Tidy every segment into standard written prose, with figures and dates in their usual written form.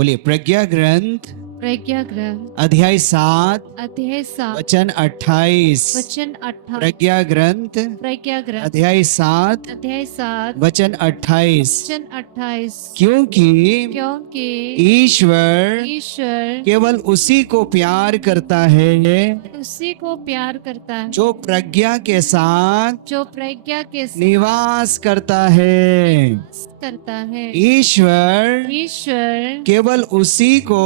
बोलिए प्रज्ञा ग्रंथ प्रज्ञा ग्रंथ अध्याय 7 अध्याय 7 वचन 28। वचन 28। प्रज्ञा ग्रंथ प्रज्ञा ग्रंथ अध्याय 7 अध्याय 7 वचन 28। वचन 28। क्योंकि क्योंकि ईश्वर ईश्वर केवल उसी को प्यार करता है उसी को प्यार करता है जो प्रज्ञा के साथ जो प्रज्ञा के साथ निवास करता है। करता है। ईश्वर ईश्वर केवल उसी को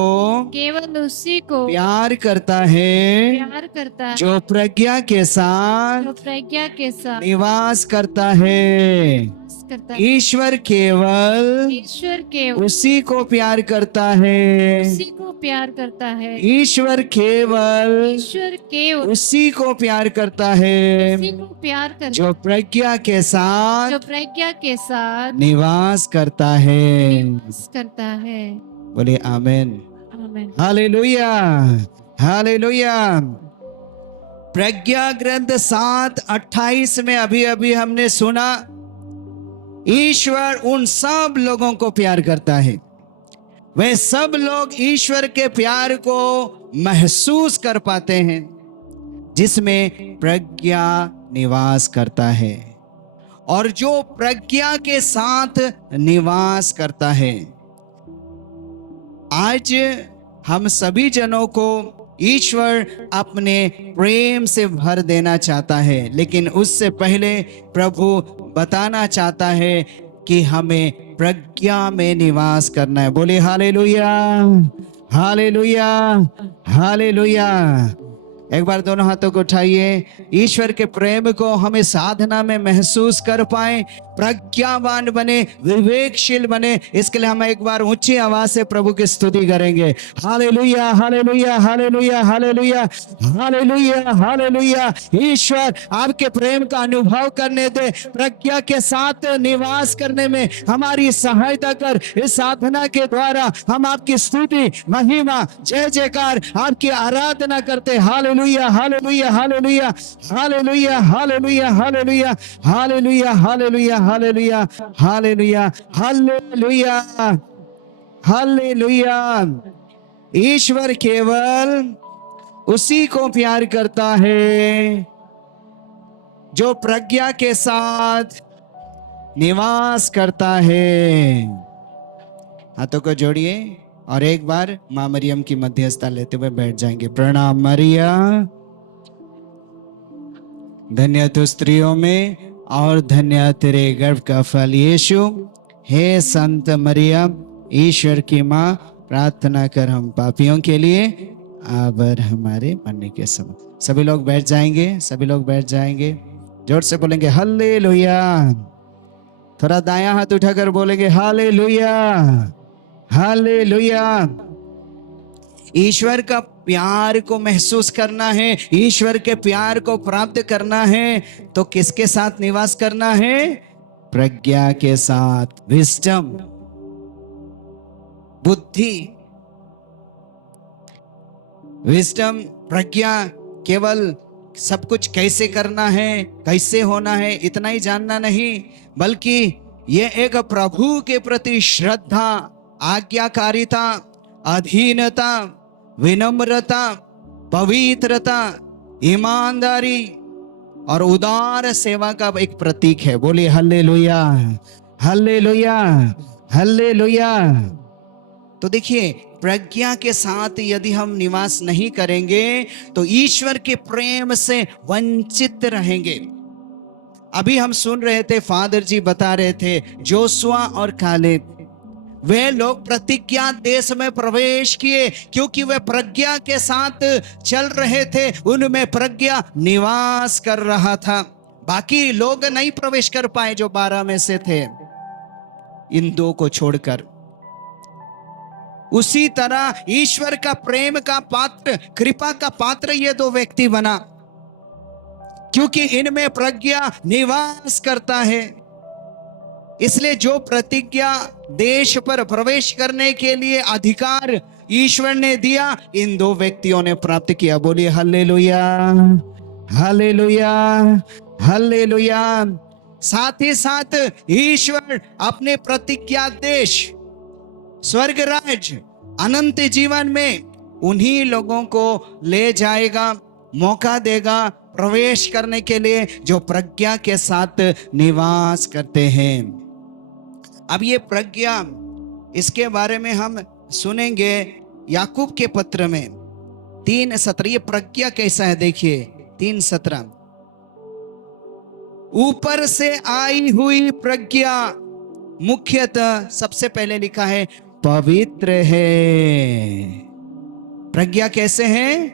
केवल उसी को प्यार करता है प्यार करता है जो प्रज्ञा के जो साथ प्रज्ञा के साथ निवास करता है। करता है। ईश्वर केवल ईश्वर केवल उसी को प्यार करता है। उसी को प्यार करता है। ईश्वर केवल ईश्वर केवल उसी को प्यार करता है उसी को प्यार करता जो प्रज्ञा के जो साथ प्रज्ञा के साथ निवास करता है। करता है। बोले आमेन। आमीन। Hallelujah hallelujah. प्रज्ञा ग्रंथ 7:28 में अभी अभी हमने सुना ईश्वर उन सब लोगों को प्यार करता है। वे सब लोग ईश्वर के प्यार को महसूस कर पाते हैं जिसमें प्रज्ञा निवास करता है और जो प्रज्ञा के साथ निवास करता है। आज हम सभी जनों को ईश्वर अपने प्रेम से भर देना चाहता है, लेकिन उससे पहले प्रभु बताना चाहता है कि हमें प्रज्ञा में निवास करना है। बोले हालेलुया हालेलुया हालेलुया। एक बार दोनों हाथों को उठाइए। ईश्वर के प्रेम को हमें साधना में महसूस कर पाए, प्रज्ञावान बने, विवेकशील बने, इसके लिए हम एक बार ऊंची आवाज से प्रभु की स्तुति करेंगे। Hallelujah hallelujah hallelujah hallelujah hallelujah hallelujah. ईश्वर आपके प्रेम का अनुभव करने दे, प्रज्ञा के साथ निवास करने में हमारी सहायता कर। इस साधना के द्वारा हम आपकी स्तुति, महिमा, जय जयकार, आपकी आराधना करते। Hallelujah hallelujah hallelujah hallelujah hallelujah hallelujah hallelujah hallelujah hallelujah hallelujah hallelujah hallelujah. ईश्वर केवल उसी को प्यार करता है जो प्रज्ञा के साथ निवास करता है। हाथों को जोड़िए और एक बार मां मरियम की मध्यस्थता लेते हुए बैठ जाएंगे। प्रणाम मरिया, धन्य तू स्त्रियों में और धन्य तेरे गर्भ का फल यीशु। हे संत मरियम, ईश्वर की मां, प्रार्थना कर हम पापियों के लिए अब और हमारे मरने के समय। सभी लोग बैठ जाएंगे, सभी लोग बैठ जाएंगे। जोर से बोलेंगे हालेलुया। थोड़ा दायां हाथ उठाकर बोलेंगे हालेलुया हालेलुया। ईश्वर का प्यार को महसूस करना है, ईश्वर के प्यार को प्राप्त करना है तो किसके साथ निवास करना है? प्रज्ञा के साथ। विजडम, बुद्धि, विजडम, प्रज्ञा केवल सब कुछ कैसे करना है, कैसे होना है इतना ही जानना नहीं, बल्कि यह एक प्रभु के प्रति श्रद्धा, आज्ञाकारिता, अधीनता, विनम्रता, पवित्रता, ईमानदारी और उदार सेवा का एक प्रतीक है। बोलिए हल्लेलुया हल्लेलुया हल्लेलुया। तो देखिए, प्रज्ञा के साथ यदि हम निवास नहीं करेंगे तो ईश्वर के प्रेम से वंचित रहेंगे। अभी हम सुन रहे थे, फादर जी बता रहे थे, जोशुआ और कालेब, वे लोग प्रतिज्ञा देश में प्रवेश किए क्योंकि वे प्रज्ञा के साथ चल रहे थे, उनमें प्रज्ञा निवास कर रहा था। बाकी लोग नहीं प्रवेश कर पाए जो 12 में से थे, इन 2 को छोड़कर। उसी तरह ईश्वर का प्रेम का पात्र, कृपा का पात्र ये 2 व्यक्ति बना क्योंकि इनमें प्रज्ञा निवास करता है। इसलिए जो प्रतिज्ञा देश पर प्रवेश करने के लिए अधिकार ईश्वर ने दिया, इन 2 व्यक्तियों ने प्राप्त किया। बोलिए हल्लेलुया हल्लेलुया हल्लेलुया। साथ ही साथ ईश्वर अपने प्रतिज्ञा देश, स्वर्ग राज्य अनंत जीवन में उन्हीं लोगों को ले जाएगा, मौका देगा प्रवेश करने के लिए जो प्रज्ञा के साथ निवास करते हैं। अब ये प्रज्ञा, इसके बारे में हम सुनेंगे याकूब के पत्र में 3:17। ये प्रज्ञा कैसा है देखिए 3:17। ऊपर से आई हुई प्रज्ञा मुख्यतः सबसे पहले लिखा है पवित्र है। प्रज्ञा कैसे है?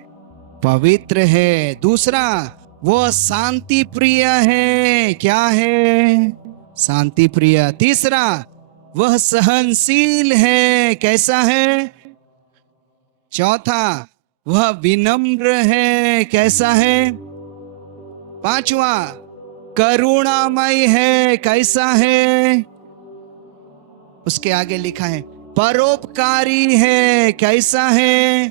पवित्र है। दूसरा, वो शांति प्रिय है। क्या है? शांति प्रिय। तीसरा, वह सहनशील है। कैसा है? चौथा, वह विनम्र है। कैसा है? पांचवा, करुणामय है। कैसा है? उसके आगे लिखा है परोपकारी है। कैसा है?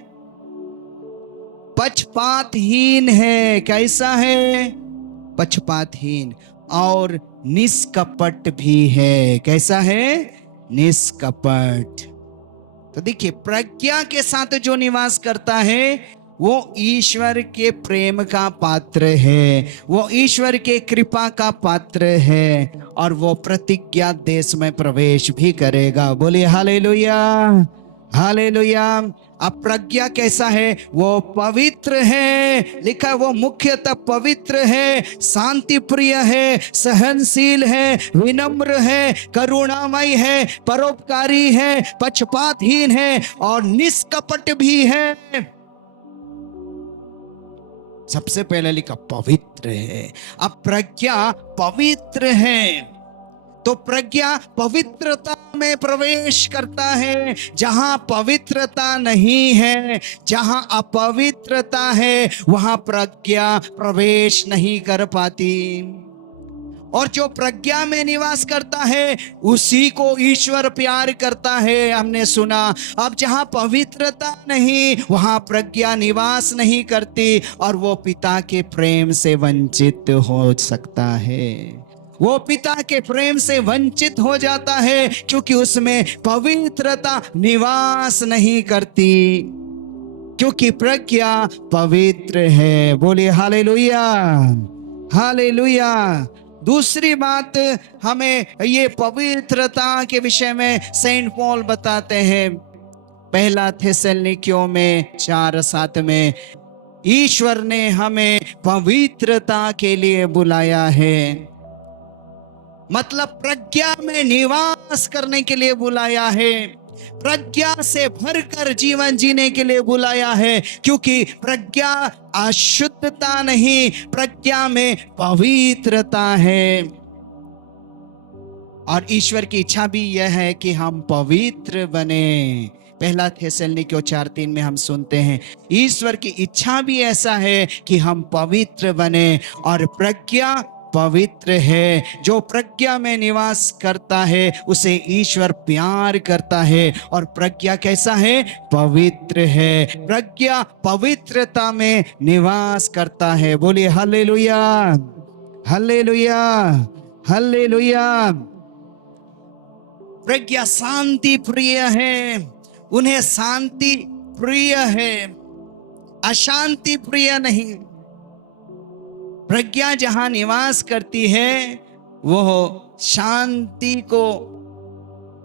पक्षपातहीन है। कैसा है? पक्षपातहीन। और निष्कपट भी है। कैसा है? निष्कपट। तो देखिए, प्रज्ञा के साथ जो निवास करता है वो ईश्वर के प्रेम का पात्र है, वो ईश्वर के कृपा का पात्र है, और वो प्रतिज्ञा देश में प्रवेश भी करेगा। बोलिए हालेलुया, हालेलुया। अब प्रज्ञा कैसा है? वो पवित्र है। लिखा है वो मुख्यतः पवित्र है, शांति प्रिय है, सहनशील है, विनम्र है, करुणामय है, परोपकारी है, पक्षपातहीन है और निष्कपट भी है। सबसे पहले लिखा पवित्र है। अब प्रज्ञा पवित्र है, तो प्रज्ञा पवित्रता में प्रवेश करता है। जहां पवित्रता नहीं है, जहां अपवित्रता है, वहां प्रज्ञा प्रवेश नहीं कर पाती। और जो प्रज्ञा में निवास करता है उसी को ईश्वर प्यार करता है, हमने सुना। अब जहां पवित्रता नहीं वहां प्रज्ञा निवास नहीं करती, और वो पिता के प्रेम से वंचित हो सकता है। वो पिता के प्रेम से वंचित हो जाता है क्योंकि उसमें पवित्रता निवास नहीं करती, क्योंकि प्रज्ञा पवित्र है। बोलिए हालेलुया, हालेलुया। दूसरी बात हमें ये पवित्रता के विषय में सेंट पॉल बताते हैं, पहला थिस्सलुनीकियों में 4:7 में, ईश्वर ने हमें पवित्रता के लिए बुलाया है। मतलब प्रज्ञा में निवास करने के लिए बुलाया है, प्रज्ञा से भरकर जीवन जीने के लिए बुलाया है, क्योंकि प्रज्ञा अशुद्धता नहीं, प्रज्ञा में पवित्रता है। और ईश्वर की इच्छा भी यह है कि हम पवित्र बने। पहला थिस्सलुनीकियों 4:3 में हम सुनते हैं ईश्वर की इच्छा भी ऐसा है कि हम पवित्र बने। और प्रज्ञा पवित्र है। जो प्रज्ञा में निवास करता है उसे ईश्वर प्यार करता है। और प्रज्ञा कैसा है? पवित्र है। प्रज्ञा पवित्रता में निवास करता है। बोलिए हालेलुया, हालेलुया, हालेलुया। प्रज्ञा शांति प्रिय है, उन्हें शांति प्रिय है, अशांति प्रिय नहीं। प्रज्ञा जहां निवास करती है वो शांति को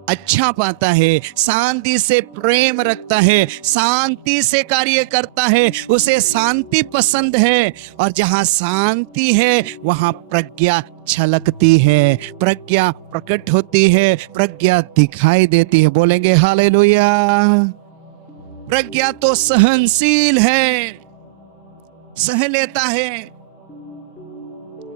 अच्छा पाता है, शांति से प्रेम रखता है, शांति से कार्य करता है, उसे शांति पसंद है। और जहां शांति है वहां प्रज्ञा छलकती है, प्रज्ञा प्रकट होती है, प्रज्ञा दिखाई देती है। बोलेंगे हालेलुया। प्रज्ञा तो सहनशील है, सह लेता है।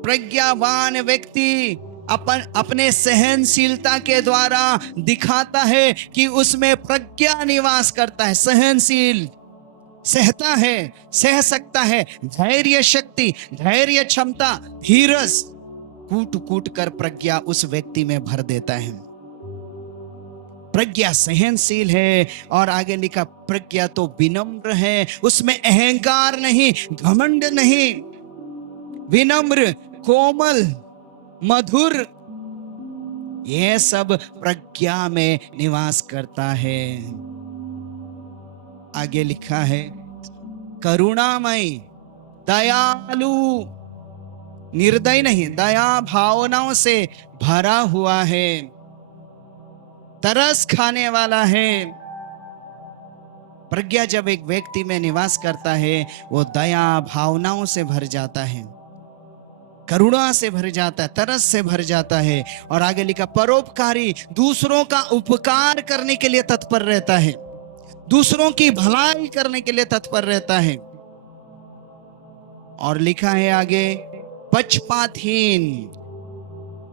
प्रज्ञावान व्यक्ति अपने सहनशीलता के द्वारा दिखाता है कि उसमें प्रज्ञा निवास करता है। सहनशील, सहता है, सह सकता है। धैर्य शक्ति, धैर्य क्षमता, धीरज कूट कूट कर प्रज्ञा उस व्यक्ति में भर देता है। प्रज्ञा सहनशील है। और आगे लिखा प्रज्ञा तो विनम्र है, उसमें अहंकार नहीं, घमंड नहीं। विनम्र, कोमल, मधुर, यह सब प्रज्ञा में निवास करता है। आगे लिखा है करुणामय, दयालु, निर्दय नहीं, दया भावनाओं से भरा हुआ है, तरस खाने वाला है। प्रज्ञा जब एक व्यक्ति में निवास करता है वो दया भावनाओं से भर जाता है, करुणा से भर जाता है, तरस से भर जाता है। और आगे लिखा परोपकारी, दूसरों का उपकार करने के लिए तत्पर रहता है, दूसरों की भलाई करने के लिए तत्पर रहता है। और लिखा है आगे पक्षपातहीन,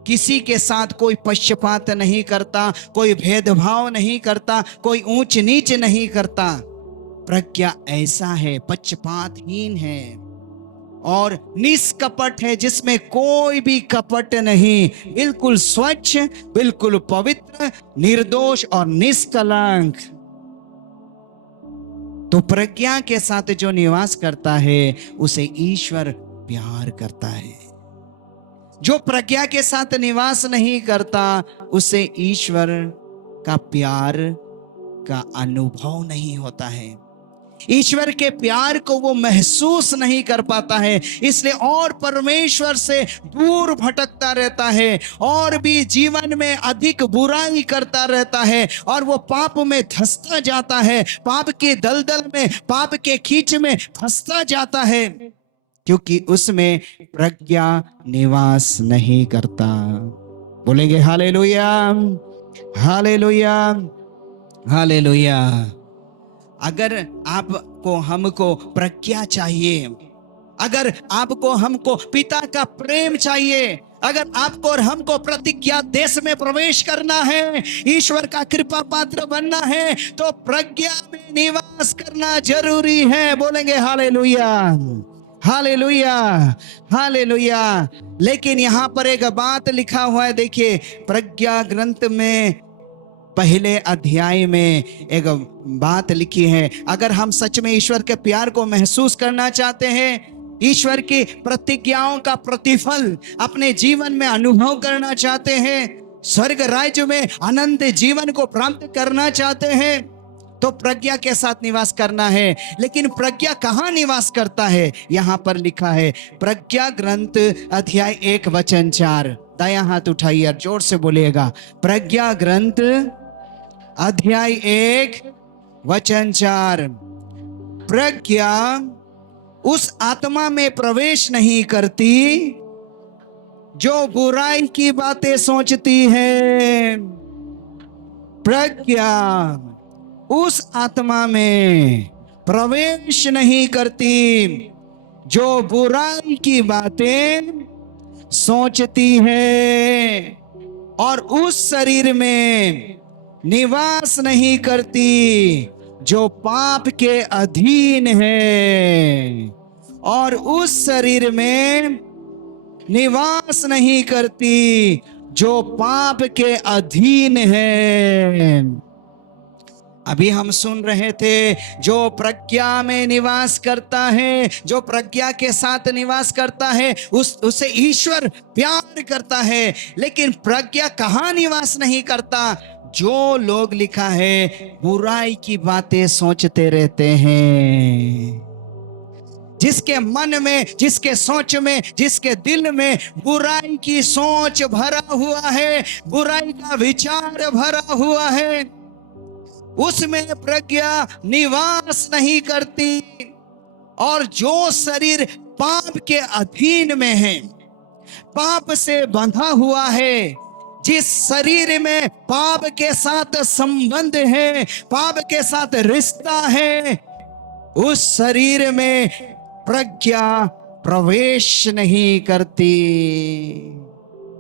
किसी के साथ कोई पक्षपात नहीं करता, कोई भेदभाव नहीं करता, कोई ऊंच नीच नहीं करता। प्रज्ञा ऐसा है, पक्षपातहीन है और निष्कपट है, जिसमें कोई भी कपट नहीं, बिल्कुल स्वच्छ, बिल्कुल पवित्र, निर्दोष और निष्कलंक। तो प्रज्ञा के साथ जो निवास करता है उसे ईश्वर प्यार करता है। जो प्रज्ञा के साथ निवास नहीं करता उसे ईश्वर का प्यार का अनुभव नहीं होता है, ईश्वर के प्यार को वो महसूस नहीं कर पाता है। इसलिए और परमेश्वर से दूर भटकता रहता है और भी जीवन में अधिक बुराई करता रहता है और वो पाप में धंसता जाता है, पाप के दलदल में, पाप के कीच में फंसता जाता है, क्योंकि उसमें प्रज्ञा निवास नहीं करता। बोलेंगे हालेलुया, हालेलुया, हालेलुया। अगर आपको हमको प्रज्ञा चाहिए, अगर आपको हमको पिता का प्रेम चाहिए, अगर आपको और हमको प्रतिज्ञा देश में प्रवेश करना है, ईश्वर का कृपा पात्र बनना है, तो प्रज्ञा में निवास करना जरूरी है। बोलेंगे हालेलुया, हालेलुया, हालेलुया। लेकिन यहां पर एक बात लिखा हुआ है, देखिए प्रज्ञा ग्रंथ में पहले अध्याय में एक बात लिखी है। अगर हम सच में ईश्वर के प्यार को महसूस करना चाहते हैं, ईश्वर की प्रतिज्ञाओं का प्रतिफल अपने जीवन में अनुभव करना चाहते हैं, स्वर्ग राज्य में अनंत जीवन को प्राप्त करना चाहते हैं, तो प्रज्ञा के साथ निवास करना है। लेकिन प्रज्ञा कहाँ निवास करता है? यहां पर लिखा है प्रज्ञा ग्रंथ अध्याय 1 वचन 4। दाया हाथ उठाइए और जोर से बोलिएगा, प्रज्ञा ग्रंथ अध्याय 1 वचन 4। प्रज्ञा उस आत्मा में प्रवेश नहीं करती जो बुराई की बातें सोचती है। प्रज्ञा उस आत्मा में प्रवेश नहीं करती जो बुराई की बातें सोचती है, और उस शरीर में निवास नहीं करती जो पाप के अधीन है, और उस शरीर में निवास नहीं करती जो पाप के अधीन है। अभी हम सुन रहे थे, जो प्रज्ञा में निवास करता है, जो प्रज्ञा के साथ निवास करता है, उसे ईश्वर प्यार करता है। लेकिन प्रज्ञा कहाँ निवास नहीं करता? जो लोग, लिखा है, बुराई की बातें सोचते रहते हैं, जिसके मन में, जिसके सोच में, जिसके दिल में बुराई की सोच भरा हुआ है, बुराई का विचार भरा हुआ है, उसमें प्रज्ञा निवास नहीं करती। और जो शरीर पाप के अधीन में है, पाप से बंधा हुआ है, जिस शरीर में पाप के साथ संबंध है, पाप के साथ रिश्ता है, उस शरीर में प्रज्ञा प्रवेश नहीं करती।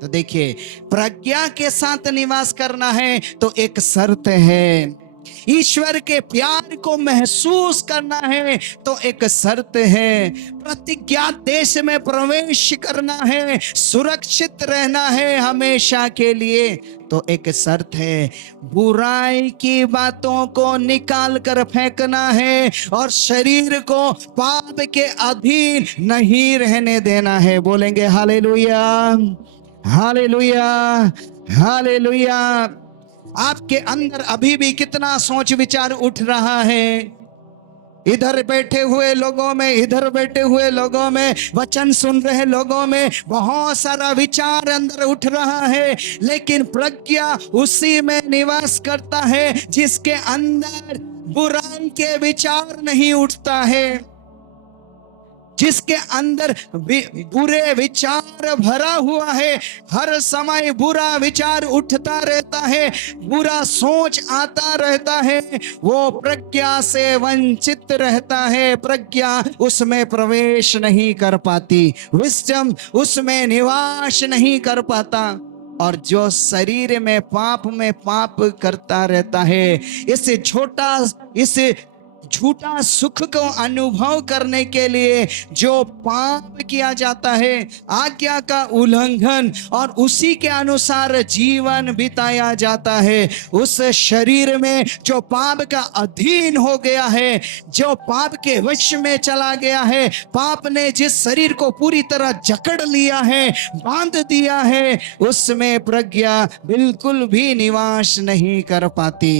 तो देखिए, प्रज्ञा के साथ निवास करना है तो एक शर्त है, ईश्वर के प्यार को महसूस करना है तो एक शर्त है, प्रतिज्ञा देश में प्रवेश करना है, सुरक्षित रहना है हमेशा के लिए तो एक शर्त है, बुराई की बातों को निकाल कर फेंकना है और शरीर को पाप के अधीन नहीं रहने देना है। बोलेंगे हालेलुया, हालेलुया, हालेलुया। आपके अंदर अभी भी कितना सोच विचार उठ रहा है, इधर बैठे हुए लोगों में, इधर बैठे हुए लोगों में, वचन सुन रहे लोगों में बहुत सारा विचार अंदर उठ रहा है, लेकिन प्रज्ञा उसी में निवास करता है जिसके अंदर बुराई के विचार नहीं उठता है, जिसके अंदर बुरे विचार भरा हुआ है। हर समय बुरा विचार उठता रहता है, बुरा सोच आता रहता है, वो प्रज्ञा से वंचित रहता है। प्रज्ञा उसमें प्रवेश नहीं कर पाती, विस्डम उसमें निवास नहीं कर पाता। और जो शरीर में पाप करता रहता है, इस झूठा सुख को अनुभव करने के लिए जो पाप किया जाता है, आज्ञा का उल्लंघन, और उसी के अनुसार जीवन बिताया जाता है, उस शरीर में जो पाप का अधीन हो गया है, जो पाप के वश में चला गया है, पाप ने जिस शरीर को पूरी तरह जकड़ लिया है, बांध दिया है, उसमें प्रज्ञा बिल्कुल भी निवास नहीं कर पाती।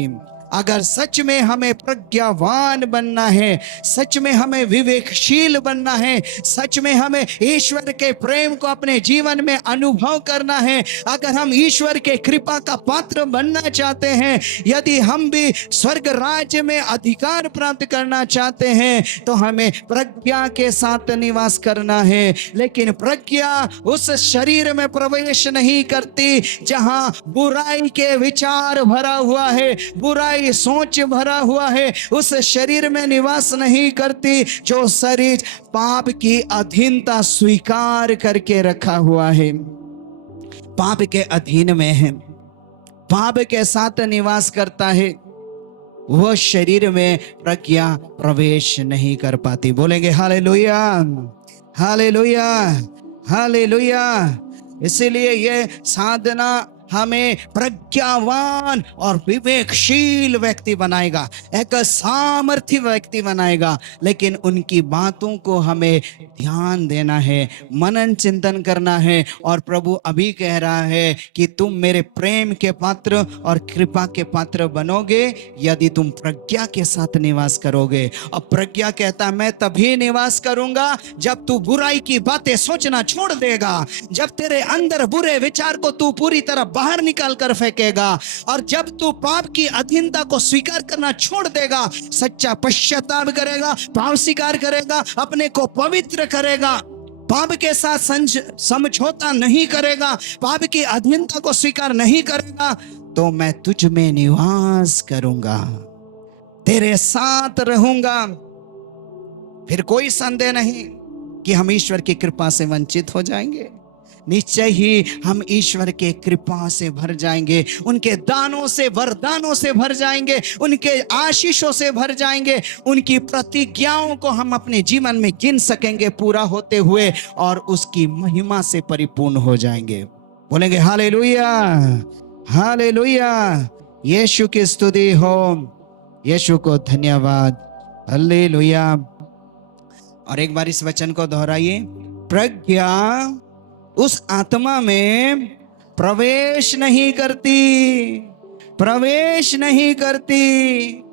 अगर सच में हमें प्रज्ञावान बनना है, सच में हमें विवेकशील बनना है, सच में हमें ईश्वर के प्रेम को अपने जीवन में अनुभव करना है, अगर हम ईश्वर के कृपा का पात्र बनना चाहते हैं, यदि हम भी स्वर्ग राज्य में अधिकार प्राप्त करना चाहते हैं, तो हमें प्रज्ञा के साथ निवास करना है। लेकिन प्रज्ञा उस शरीर में प्रवेश नहीं करती जहां बुराई के विचार भरा हुआ है, बुराई सोच भरा हुआ है, उस शरीर में निवास नहीं करती जो शरीर पाप की अधीनता स्वीकार करके रखा हुआ है, पाप के अधीन में है, पाप के साथ निवास करता है, वह शरीर में प्रज्ञा प्रवेश नहीं कर पाती। बोलेंगे हालेलुया, हालेलुया, हालेलुया। इसीलिए ये साधना हमें प्रज्ञावान और विवेकशील व्यक्ति बनाएगा, एक सामर्थ्य व्यक्ति बनाएगा। लेकिन उनकी बातों को हमें ध्यान देना है, मनन चिंतन करना है। और प्रभु अभी कह रहा है कि तुम मेरे प्रेम के पात्र और कृपा के पात्र बनोगे यदि तुम प्रज्ञा के साथ निवास करोगे। अब प्रज्ञा कहता मैं तभी निवास करूंगा जब तू बुराई की बातें सोचना छोड़ देगा, जब तेरे अंदर बुरे विचार को तू पूरी तरह बाहर निकाल कर फेंकेगा, और जब तू पाप की अधीनता को स्वीकार करना छोड़ देगा, सच्चा पश्चाताप करेगा, पाप स्वीकार करेगा, अपने को पवित्र करेगा, पाप के साथ समझौता नहीं करेगा, पाप की अधीनता को स्वीकार नहीं करेगा, तो मैं तुझ में निवास करूंगा, तेरे साथ रहूंगा। फिर कोई संदेह नहीं कि हम ईश्वर की कृपा से वंचित हो जाएंगे। निश्चय ही हम ईश्वर के कृपा से भर जाएंगे, उनके दानों से, वरदानों से भर जाएंगे, उनके आशीषों से भर जाएंगे, उनकी प्रतिज्ञाओं को हम अपने जीवन में गिन सकेंगे पूरा होते हुए, और उसकी महिमा से परिपूर्ण हो जाएंगे। बोलेंगे हालेलुया, हालेलुया। यीशु की स्तुति हो, यीशु को धन्यवाद, हालेलुया। और एक बार इस वचन को दोहराइए, प्रज्ञा उस आत्मा में प्रवेश नहीं करती, प्रवेश नहीं करती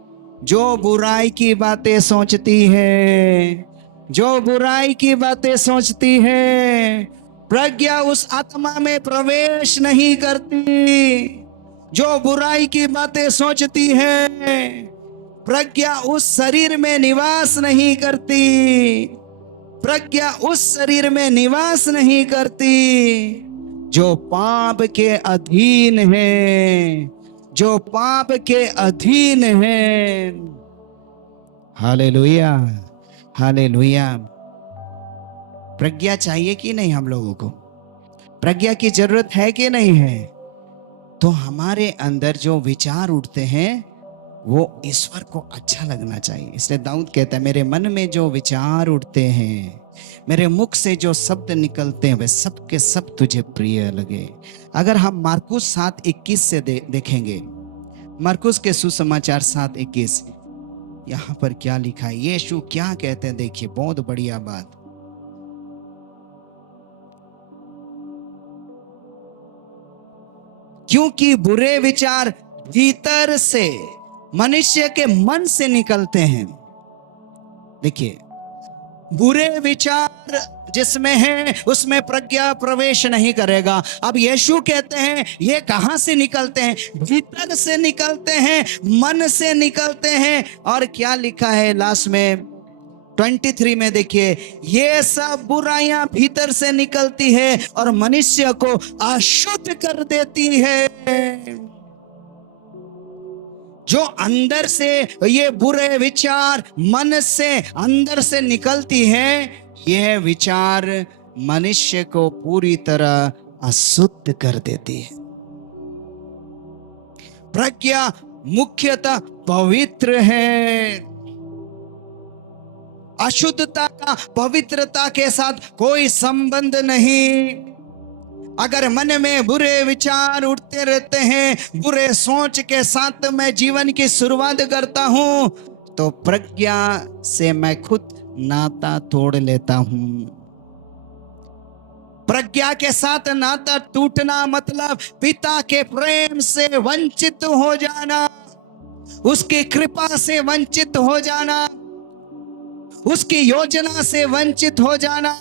जो बुराई की बातें सोचती है, जो बुराई की बातें सोचती है। प्रज्ञा उस आत्मा में प्रवेश नहीं करती जो बुराई की बातें सोचती है। प्रज्ञा उस शरीर में निवास नहीं करती, प्रज्ञा उस शरीर में निवास नहीं करती जो पाप के अधीन है, जो पाप के अधीन है। Hallelujah, hallelujah. प्रज्ञा चाहिए कि नहीं हम लोगों को? प्रज्ञा की जरूरत है कि नहीं है? तो हमारे अंदर जो विचार उठते हैं वो ईश्वर को अच्छा लगना चाहिए। इसलिए दाऊद कहता है मेरे मन में जो विचार उठते हैं, मेरे मुख से जो शब्द निकलते हैं, वे सब के सब तुझे प्रिय लगे। अगर हम मार्कुस 7:21 से देखेंगे, मार्कुस के सुसमाचार 7:21, यहाँ पर क्या लिखा है, यीशु क्या कहते हैं, देखिए बहुत बढ़िया बात। क्योंकि बुरे विचार भीतर से, मनुष्य के मन से निकलते हैं, देखिए, बुरे विचार जिसमें है उसमें प्रज्ञा प्रवेश नहीं करेगा। अब यीशु कहते हैं ये कहां से निकलते हैं? भीतर से निकलते हैं, मन से निकलते हैं। और क्या लिखा है लास्ट में 23 में? देखिए, ये सब बुराइयां भीतर से निकलती है और मनुष्य को अशुद्ध कर देती है। जो अंदर से ये बुरे विचार मन से अंदर से निकलती है, यह विचार मनुष्य को पूरी तरह अशुद्ध कर देती है। प्रज्ञा मुख्यतः पवित्र है। अशुद्धता का पवित्रता के साथ कोई संबंध नहीं। अगर मन में बुरे विचार उठते रहते हैं, बुरे सोच के साथ मैं जीवन की शुरुआत करता हूं, तो प्रज्ञा से मैं खुद नाता तोड़ लेता हूं। प्रज्ञा के साथ नाता टूटना मतलब पिता के प्रेम से वंचित हो जाना, उसकी कृपा से वंचित हो जाना, उसकी योजना से वंचित हो जाना,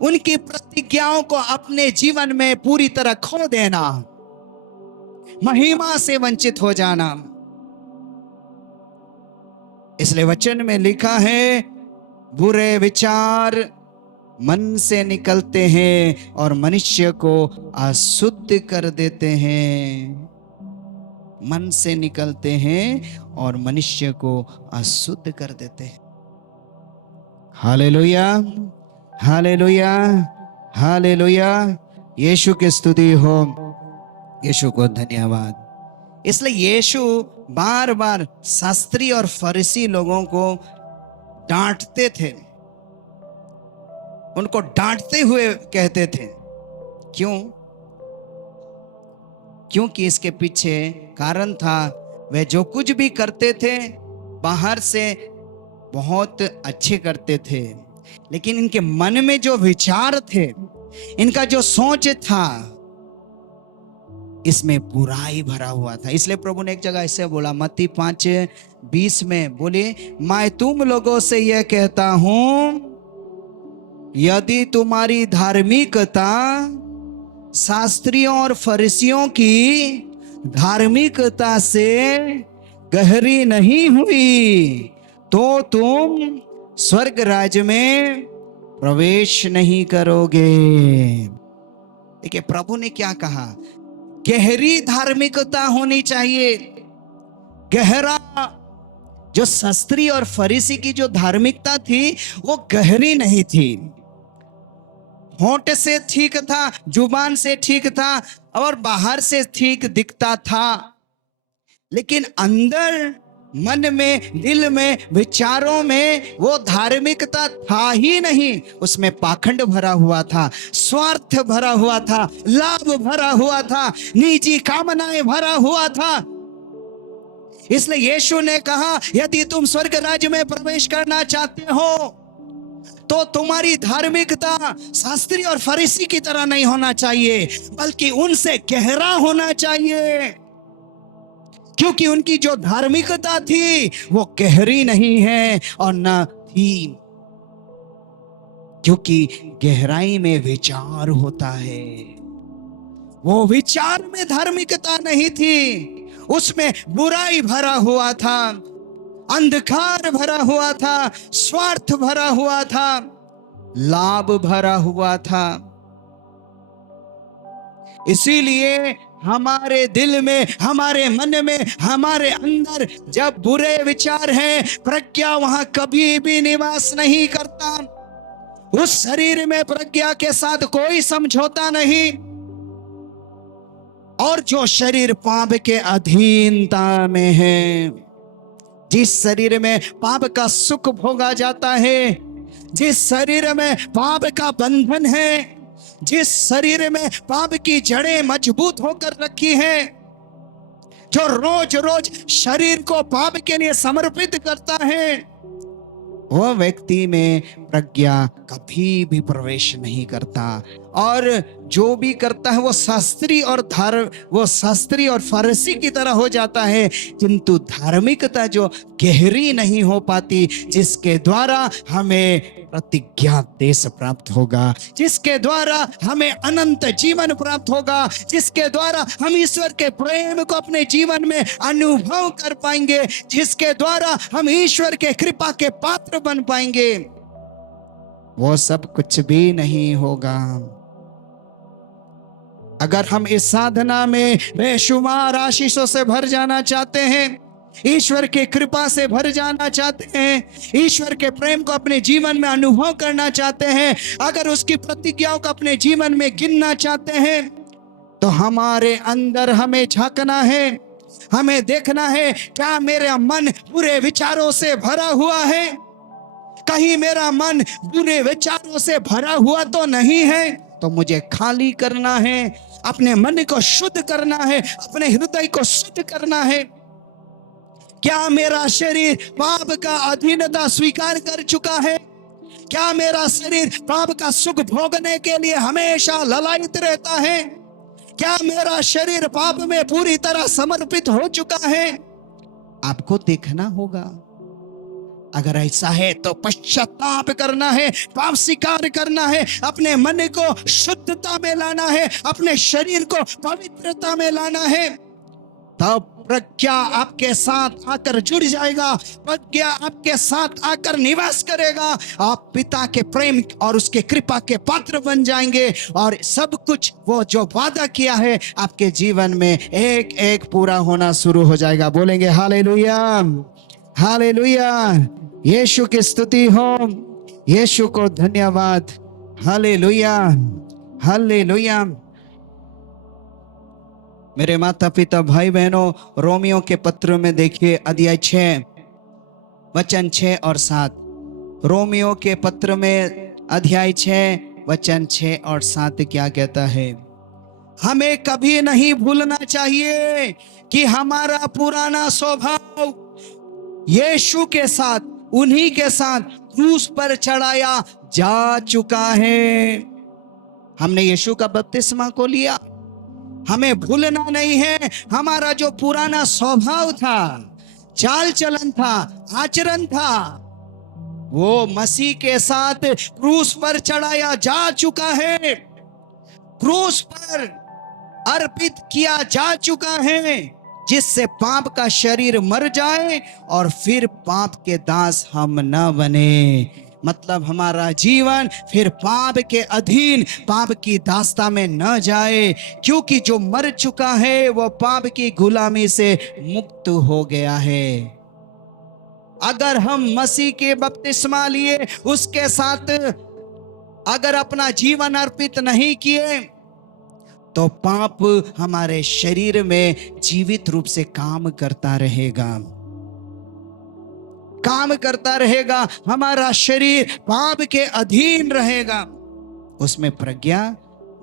उनकी प्रतिज्ञाओं को अपने जीवन में पूरी तरह खो देना, महिमा से वंचित हो जाना। इसलिए वचन में लिखा है, बुरे विचार मन से निकलते हैं और मनुष्य को अशुद्ध कर देते हैं। मन से निकलते हैं और मनुष्य को अशुद्ध कर देते हैं। Hallelujah, hallelujah, hallelujah. यीशु की स्तुति हो, यीशु को धन्यवाद। इसलिए यीशु बार बार शास्त्री और फरीसी लोगों को डांटते थे, उनको डांटते हुए कहते थे। क्यों? क्योंकि इसके पीछे कारण था, वे जो कुछ भी करते थे बाहर से बहुत अच्छे करते थे, लेकिन इनके मन में जो विचार थे, इनका जो सोच था, इसमें बुराई भरा हुआ था। इसलिए प्रभु ने एक जगह ऐसे बोला, मत्ती 5:20 में बोले, मैं तुम लोगों से यह कहता हूं, यदि तुम्हारी धार्मिकता शास्त्रियों और फरीसियों की धार्मिकता से गहरी नहीं हुई, तो तुम स्वर्ग राज्य में प्रवेश नहीं करोगे। देखिए, प्रभु ने क्या कहा? गहरी धार्मिकता होनी चाहिए। गहरा, जो शास्त्री और फरीसी की जो धार्मिकता थी वो गहरी नहीं थी। होंठ से ठीक था, जुबान से ठीक था और बाहर से ठीक दिखता था, लेकिन अंदर मन में, दिल में, विचारों में वो धार्मिकता था ही नहीं। उसमें पाखंड भरा हुआ था, स्वार्थ भरा हुआ था, लाभ भरा हुआ था, निजी कामनाएं भरा हुआ था। इसलिए यीशु ने कहा, यदि तुम स्वर्ग राज्य में प्रवेश करना चाहते हो तो तुम्हारी धार्मिकता शास्त्री और फरीसी की तरह नहीं होना चाहिए, बल्कि उनसे गहरा होना चाहिए। क्योंकि उनकी जो धार्मिकता थी वो गहरी नहीं है और न थी, क्योंकि गहराई में विचार होता है। वो विचार में धार्मिकता नहीं थी, उसमें बुराई भरा हुआ था, अंधकार भरा हुआ था, स्वार्थ भरा हुआ था, लाभ भरा हुआ था। इसीलिए हमारे दिल में, हमारे मन में, हमारे अंदर जब बुरे विचार हैं, प्रज्ञा वहां कभी भी निवास नहीं करता। उस शरीर में प्रज्ञा के साथ कोई समझौता नहीं। और जो शरीर पाप के अधीनता में है, जिस शरीर में पाप का सुख भोगा जाता है, जिस शरीर में पाप का बंधन है, जिस शरीर में पाप की जड़ें मजबूत होकर रखी हैं, जो रोज रोज शरीर को पाप के लिए समर्पित करता है, वह व्यक्ति में प्रज्ञा कभी भी प्रवेश नहीं करता। और जो भी करता है वो शास्त्री और फारसी की तरह हो जाता है, किंतु धार्मिकता जो गहरी नहीं हो पाती, जिसके द्वारा हमें प्रतिज्ञा देश प्राप्त होगा, जिसके द्वारा हमें अनंत जीवन प्राप्त होगा, जिसके द्वारा हम ईश्वर के प्रेम को अपने जीवन में अनुभव कर पाएंगे, जिसके द्वारा हम ईश्वर के कृपा के पात्र बन पाएंगे, वो सब कुछ भी नहीं होगा। अगर हम इस साधना में बेशुमार आशीषों से भर जाना चाहते हैं, ईश्वर के कृपा से भर जाना चाहते हैं, ईश्वर के प्रेम को अपने जीवन में अनुभव करना चाहते हैं, अगर उसकी प्रतिज्ञाओं को अपने जीवन में गिनना चाहते हैं, तो हमारे अंदर हमें झांकना है, हमें देखना है क्या मेरा मन बुरे विचारों से भरा हुआ है, कहीं मेरा मन बुरे विचारों से भरा हुआ तो नहीं है। तो मुझे खाली करना है, अपने मन को शुद्ध करना है, अपने हृदय को शुद्ध करना है। क्या मेरा शरीर पाप का अधीनता स्वीकार कर चुका है? क्या मेरा शरीर पाप का सुख भोगने के लिए हमेशा ललायित रहता है? क्या मेरा शरीर पाप में पूरी तरह समर्पित हो चुका है? आपको देखना होगा। अगर ऐसा है तो पश्चाताप करना है, पाप स्वीकार करना है, अपने मन को शुद्धता में लाना है, अपने शरीर को पवित्रता में लाना है। तब प्रज्ञा आपके साथ आकर जुड़ जाएगा, प्रज्ञा आपके साथ आकर निवास करेगा, आप पिता के प्रेम और उसके कृपा के पात्र बन जाएंगे, और सब कुछ वो जो वादा किया है आपके जीवन में एक एक पूरा होना शुरू हो जाएगा। बोलेंगे हालेलुया, हालेलुया। यीशु की स्तुति हो, यीशु को धन्यवाद। Hallelujah, hallelujah. मेरे माता पिता भाई बहनों, रोमियो के पत्र में देखिए अध्याय 6 वचन 6 और 7। रोमियो के पत्र में अध्याय 6 वचन 6 और 7 क्या कहता है? हमें कभी नहीं भूलना चाहिए कि हमारा पुराना स्वभाव यीशु के साथ, उन्हीं के साथ क्रूस पर चढ़ाया जा चुका है। हमने यीशु का बपतिस्मा को लिया, हमें भूलना नहीं है हमारा जो पुराना स्वभाव था, चाल चलन था, आचरण था, वो मसीह के साथ क्रूस पर चढ़ाया जा चुका है, क्रूस पर अर्पित किया जा चुका है, जिससे पाप का शरीर मर जाए और फिर पाप के दास हम न बने। मतलब हमारा जीवन फिर पाप के अधीन, पाप की दास्ता में न जाए, क्योंकि जो मर चुका है वो पाप की गुलामी से मुक्त हो गया है। अगर हम मसीह के बपतिस्मा लिए, उसके साथ अगर अपना जीवन अर्पित नहीं किए, तो पाप हमारे शरीर में जीवित रूप से काम करता रहेगा, काम करता रहेगा। हमारा शरीर पाप के अधीन रहेगा, उसमें प्रज्ञा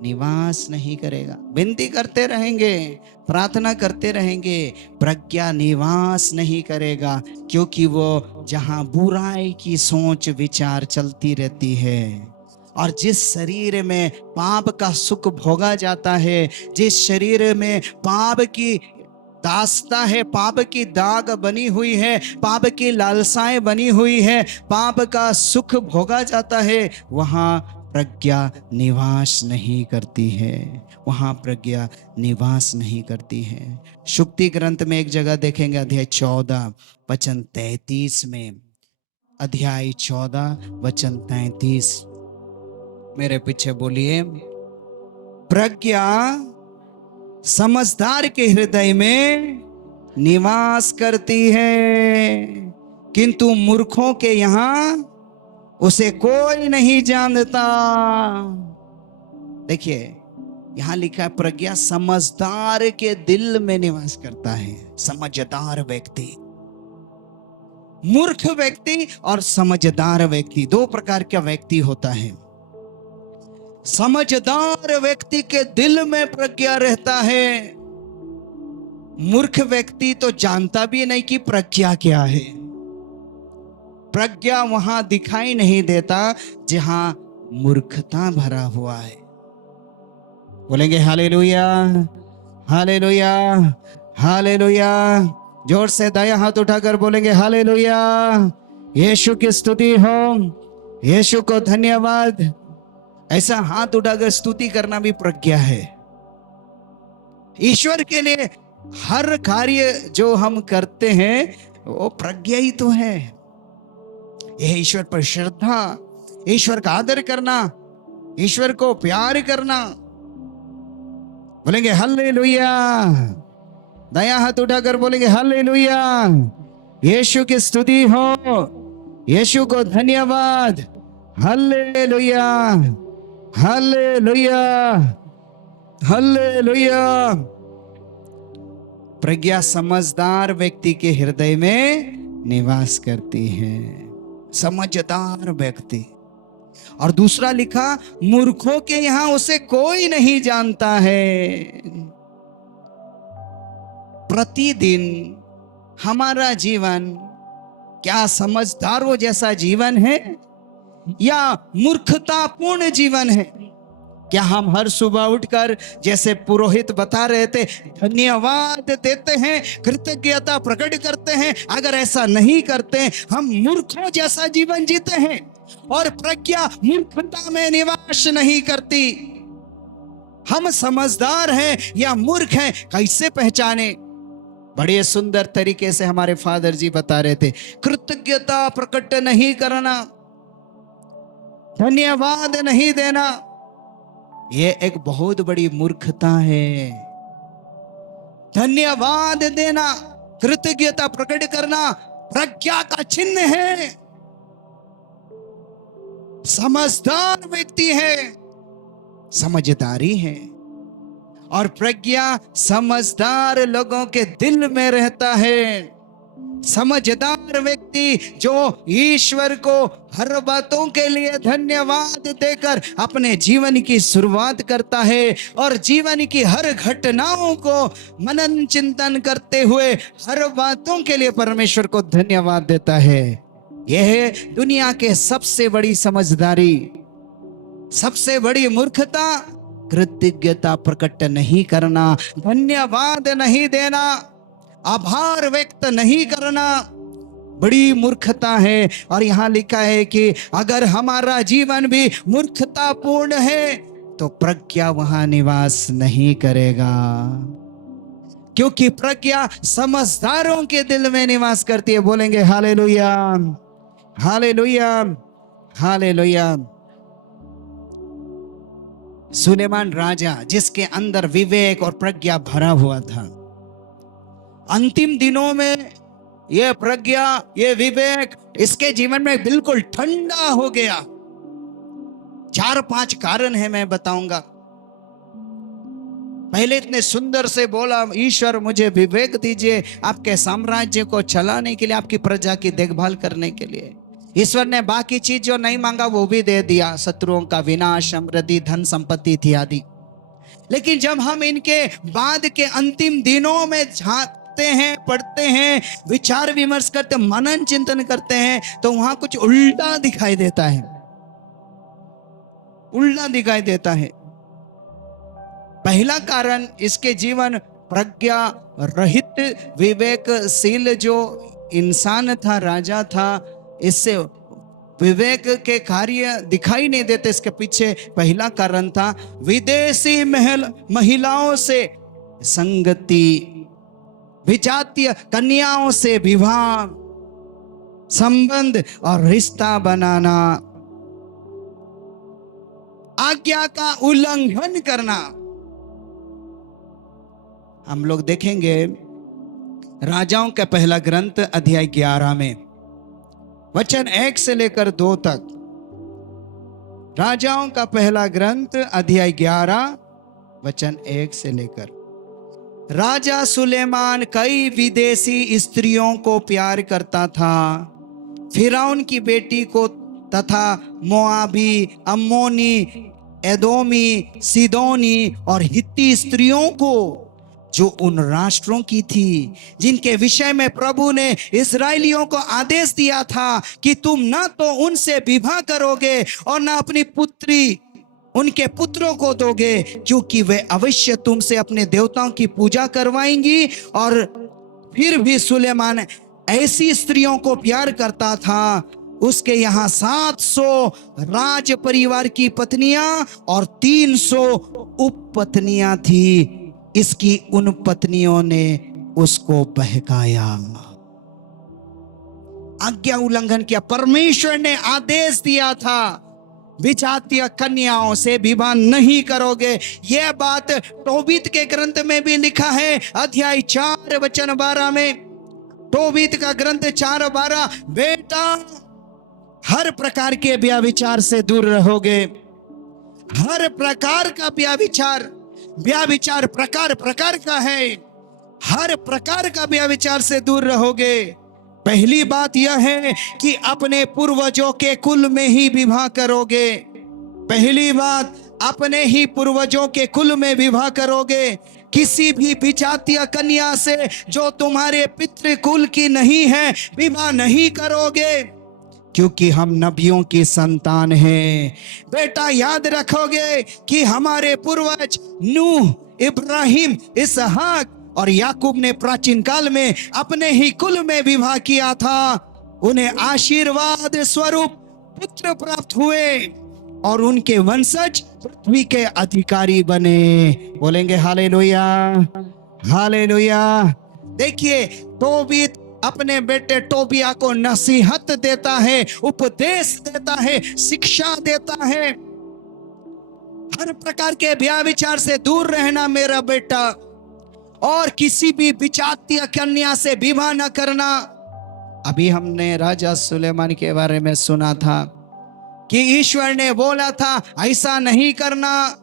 निवास नहीं करेगा। विनती करते रहेंगे, प्रार्थना करते रहेंगे, प्रज्ञा निवास नहीं करेगा, क्योंकि वो जहां बुराई की सोच विचार चलती रहती है, और जिस शरीर में पाप का सुख भोगा जाता है, जिस शरीर में पाप की दास्ता है, पाप की दाग बनी हुई है, पाप की लालसाएं बनी हुई है, पाप का सुख भोगा जाता है, वहां प्रज्ञा निवास नहीं करती है, वहां प्रज्ञा निवास नहीं करती है। शुक्ति ग्रंथ में एक जगह देखेंगे, अध्याय 14 वचन 33 में, अध्याय 14 वचन 33, मेरे पीछे बोलिए। प्रज्ञा समझदार के हृदय में निवास करती है, किंतु मूर्खों के यहां उसे कोई नहीं जानता। देखिए यहां लिखा है प्रज्ञा समझदार के दिल में निवास करता है। समझदार व्यक्ति, मूर्ख व्यक्ति और समझदार व्यक्ति, दो प्रकार का व्यक्ति होता है। समझदार व्यक्ति के दिल में प्रज्ञा रहता है, मूर्ख व्यक्ति तो जानता भी नहीं कि प्रज्ञा क्या है। प्रज्ञा वहां दिखाई नहीं देता जहां मूर्खता भरा हुआ है। बोलेंगे हालेलुया, हालेलुया, हालेलुया। जोर से दाया हाथ उठाकर बोलेंगे हालेलुया। यीशु की स्तुति हो, यीशु को धन्यवाद। ऐसा हाथ उठाकर स्तुति करना भी प्रज्ञा है। ईश्वर के लिए हर कार्य जो हम करते हैं वो प्रज्ञा ही तो है। यह ईश्वर पर श्रद्धा, ईश्वर का आदर करना, ईश्वर को प्यार करना। बोलेंगे हालेलुया। दाया हाथ उठाकर बोलेंगे हालेलुया। यीशु की स्तुति हो, यीशु को धन्यवाद। Hallelujah, hallelujah, hallelujah. प्रज्ञा समझदार व्यक्ति के हृदय में निवास करती है, समझदार व्यक्ति। और दूसरा लिखा, मूर्खों के यहां उसे कोई नहीं जानता है। प्रतिदिन हमारा जीवन क्या समझदारों जैसा जीवन है या मूर्खतापूर्ण जीवन है? क्या हम हर सुबह उठकर, जैसे पुरोहित बता रहे थे, धन्यवाद देते हैं, कृतज्ञता प्रकट करते हैं? अगर ऐसा नहीं करते, हम मूर्खों जैसा जीवन जीते हैं। और प्रज्ञा मूर्खता में निवास नहीं करती। हम समझदार हैं या मूर्ख हैं, कैसे पहचाने? बड़े सुंदर तरीके से हमारे फादर जी बता रहे थे, कृतज्ञता प्रकट नहीं करना, धन्यवाद नहीं देना, ये एक बहुत बड़ी मूर्खता है। धन्यवाद देना, कृतज्ञता प्रकट करना प्रज्ञा का चिन्ह है। समझदार व्यक्ति है, समझदारी है। और प्रज्ञा समझदार लोगों के दिल में रहता है। समझदार व्यक्ति जो ईश्वर को हर बातों के लिए धन्यवाद देकर अपने जीवन की शुरुआत करता है और जीवन की हर घटनाओं को मनन चिंतन करते हुए हर बातों के लिए परमेश्वर को धन्यवाद देता है। यह है दुनिया के सबसे बड़ी समझदारी, सबसे बड़ी मूर्खता, कृतज्ञता प्रकट नहीं करना, धन्यवाद नहीं देना, आभार व्यक्त नहीं करना बड़ी मूर्खता है। और यहां लिखा है कि अगर हमारा जीवन भी मूर्खतापूर्ण है तो प्रज्ञा वहां निवास नहीं करेगा, क्योंकि प्रज्ञा समझदारों के दिल में निवास करती है। बोलेंगे हालेलुया, हालेलुया, हालेलुया। सुलेमान राजा, जिसके अंदर विवेक और प्रज्ञा भरा हुआ था, अंतिम दिनों में यह प्रज्ञा, यह विवेक इसके जीवन में बिल्कुल ठंडा हो गया। 4-5 कारण है, मैं बताऊंगा। पहले इतने सुंदर से बोला, ईश्वर मुझे विवेक दीजिए आपके साम्राज्य को चलाने के लिए, आपकी प्रजा की देखभाल करने के लिए। ईश्वर ने बाकी चीज जो नहीं मांगा वो भी दे दिया, शत्रुओं का विनाश, समृद्धि, धन संपत्ति इत्यादि। लेकिन जब हम इनके बाद के अंतिम दिनों में झांकते हैं, पढ़ते हैं, विचार विमर्श करते, मनन चिंतन करते हैं, तो वहां कुछ उल्टा दिखाई देता है, उल्टा दिखाई देता है। पहला कारण, इसके जीवन प्रज्ञा रहित विवेकशील जो इंसान था, राजा था, इससे विवेक के कार्य दिखाई नहीं देते। इसके पीछे पहला कारण था विदेशी महिलाओं से संगति, विजातीय कन्याओं से विवाह, संबंध और रिश्ता बनाना, आज्ञा का उल्लंघन करना। हम लोग देखेंगे राजाओं का पहला ग्रंथ अध्याय 11 में वचन 1 से लेकर 2 तक। राजाओं का पहला ग्रंथ अध्याय 11 वचन 1 से लेकर। राजा सुलेमान कई विदेशी स्त्रियों को प्यार करता था। फिरौन की बेटी को तथा मोआबी, अम्मोनी, एदोमी, सीदोनी और हित्ती स्त्रियों को जो उन राष्ट्रों की थी जिनके विषय में प्रभु ने इस्राएलियों को आदेश दिया था कि तुम ना तो उनसे विवाह करोगे और ना अपनी पुत्री उनके पुत्रों को दोगे, क्योंकि वे अवश्य तुमसे अपने देवताओं की पूजा करवाएंगी। और फिर भी सुलेमान ऐसी स्त्रियों को प्यार करता था। उसके यहाँ 700 राज परिवार की पत्नियां और 300 उपपत्नियां थी। इसकी उन पत्नियों ने उसको बहकाया, आज्ञा उल्लंघन किया। परमेश्वर ने आदेश दिया था विजातीय कन्याओं से विवाह नहीं करोगे। यह बात तोबीत के ग्रंथ में भी लिखा है, अध्याय 4 वचन 12 में। तोबीत का ग्रंथ 4:12, बेटा हर प्रकार के व्यभिचार से दूर रहोगे। हर प्रकार का व्यभिचार प्रकार प्रकार का है। हर प्रकार का व्यभिचार से दूर रहोगे। पहली बात यह है कि अपने पूर्वजों के कुल में ही विवाह करोगे। पहली बात, अपने ही पूर्वजों के कुल में विवाह करोगे। किसी भी विजातीय कन्या से जो तुम्हारे पितृकुल की नहीं है विवाह नहीं करोगे, क्योंकि हम नबियों की संतान हैं। बेटा याद रखोगे कि हमारे पूर्वज नूह, इब्राहिम, इसहाक और याकूब ने प्राचीन काल में अपने ही कुल में विवाह किया था। उन्हें आशीर्वाद स्वरूप पुत्र प्राप्त हुए और उनके वंशज पृथ्वी के अधिकारी बने। बोलेंगे हालेलुया, हालेलुया। देखिए, तोबीत अपने बेटे टोबिया को नसीहत देता है, उपदेश देता है, शिक्षा देता है। हर प्रकार के व्यभिचार से दूर रहना मेरा बेटा, और किसी भी विजातीय कन्या से विवाह न करना। अभी हमने राजा सुलेमान के बारे में सुना था कि ईश्वर ने बोला था ऐसा नहीं करना,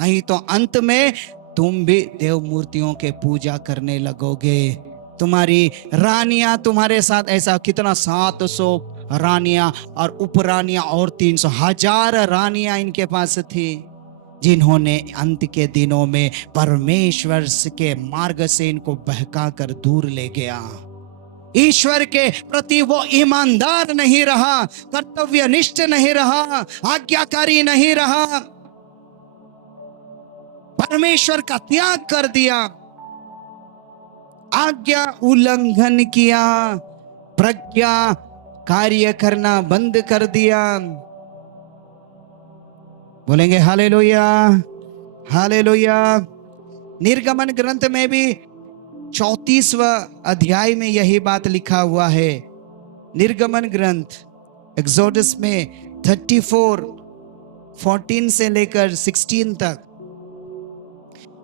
नहीं तो अंत में तुम भी देव मूर्तियों के पूजा करने लगोगे। तुम्हारी रानियां तुम्हारे साथ ऐसा कितना 700 रानियां और उपरानियां और 300 हजार रानियां इनके पास थी, जिन्होंने अंत के दिनों में परमेश्वर के मार्ग से इनको बहका कर दूर ले गया। ईश्वर के प्रति वो ईमानदार नहीं रहा, कर्तव्यनिष्ठ नहीं रहा, आज्ञाकारी नहीं रहा, परमेश्वर का त्याग कर दिया, आज्ञा उल्लंघन किया, प्रज्ञा कार्य करना बंद कर दिया। बोलेंगे हालेलुया, हालेलुया। निर्गमन ग्रंथ में भी 34वां अध्याय में यही बात लिखा हुआ है। निर्गमन ग्रंथ एक्सोडस में 34:14 से लेकर 16 तक,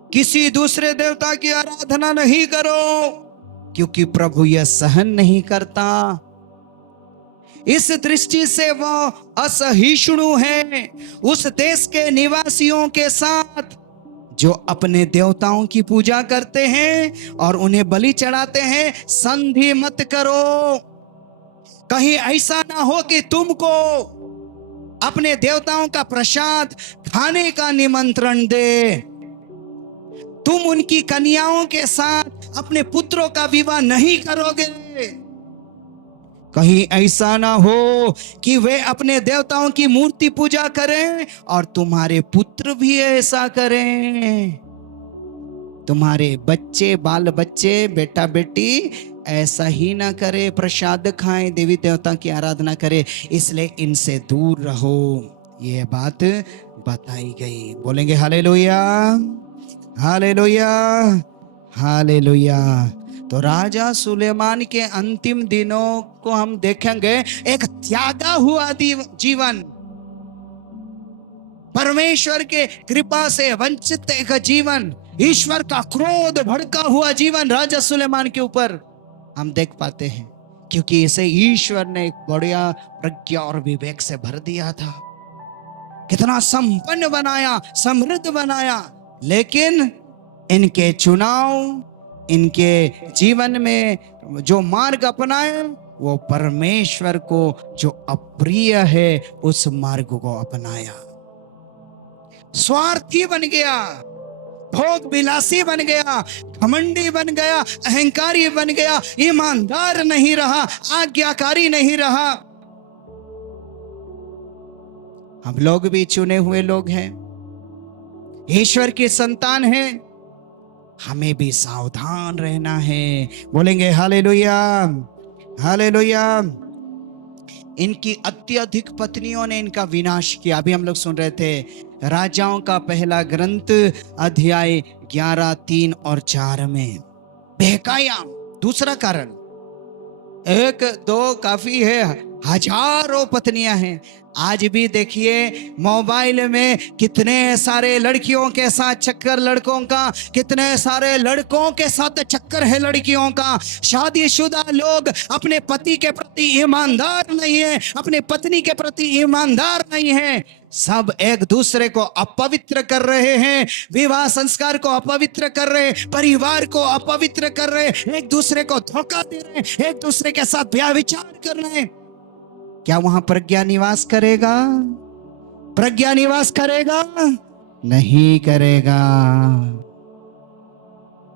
किसी दूसरे देवता की आराधना नहीं करो, क्योंकि प्रभु यह सहन नहीं करता। इस दृष्टि से वह असहिष्णु है उस देश के निवासियों के साथ जो अपने देवताओं की पूजा करते हैं और उन्हें बलि चढ़ाते हैं। संधि मत करो, कहीं ऐसा ना हो कि तुमको अपने देवताओं का प्रसाद खाने का निमंत्रण दे। तुम उनकी कन्याओं के साथ अपने पुत्रों का विवाह नहीं करोगे। कहीं ऐसा ना हो कि वे अपने देवताओं की मूर्ति पूजा करें और तुम्हारे पुत्र भी ऐसा करें। तुम्हारे बच्चे, बाल बच्चे, बेटा बेटी ऐसा ही ना करे, प्रसाद खाएं, देवी देवता की आराधना करे। इसलिए इनसे दूर रहो, ये बात बताई गई। बोलेंगे हालेलुया, हालेलुया, हालेलुया। तो राजा सुलेमान के अंतिम दिनों को हम देखेंगे, एक त्यागा हुआ जीवन, परमेश्वर के कृपा से वंचित एक जीवन, ईश्वर का क्रोध भड़का हुआ जीवन राजा सुलेमान के ऊपर हम देख पाते हैं, क्योंकि इसे ईश्वर ने एक बढ़िया प्रज्ञा और विवेक से भर दिया था। कितना संपन्न बनाया, समृद्ध बनाया, लेकिन इनके चुनाव, इनके जीवन में जो मार्ग अपनाए वो परमेश्वर को जो अप्रिय है उस मार्ग को अपनाया। स्वार्थी बन गया, भोग विलासी बन गया, घमंडी बन गया, अहंकारी बन गया, ईमानदार नहीं रहा, आज्ञाकारी नहीं रहा। हम लोग भी चुने हुए लोग हैं, ईश्वर के संतान हैं, हमें भी सावधान रहना है। बोलेंगे हालेलुया, हालेलुया। इनकी अत्यधिक पत्नियों ने इनका विनाश किया। अभी हम लोग सुन रहे थे राजाओं का पहला ग्रंथ अध्याय 11, 3 और 4 में। बेहकायाम दूसरा कारण, 1 2 काफी है, हजारों पत्नियां हैं। आज भी देखिए मोबाइल में कितने सारे लड़कियों के साथ चक्कर लड़कों का, कितने सारे लड़कों के साथ चक्कर है लड़कियों का। शादीशुदा लोग अपने पति के प्रति ईमानदार नहीं है, अपने पत्नी के प्रति ईमानदार नहीं है, सब एक दूसरे को अपवित्र कर रहे हैं, विवाह संस्कार को अपवित्र कर रहे हैं, परिवार को अपवित्र कर रहे हैं, एक दूसरे को धोखा दे रहे हैं, एक दूसरे के साथ व्यभिचार कर रहे हैं। क्या वहां प्रज्ञा निवास करेगा? प्रज्ञा निवास करेगा? नहीं करेगा।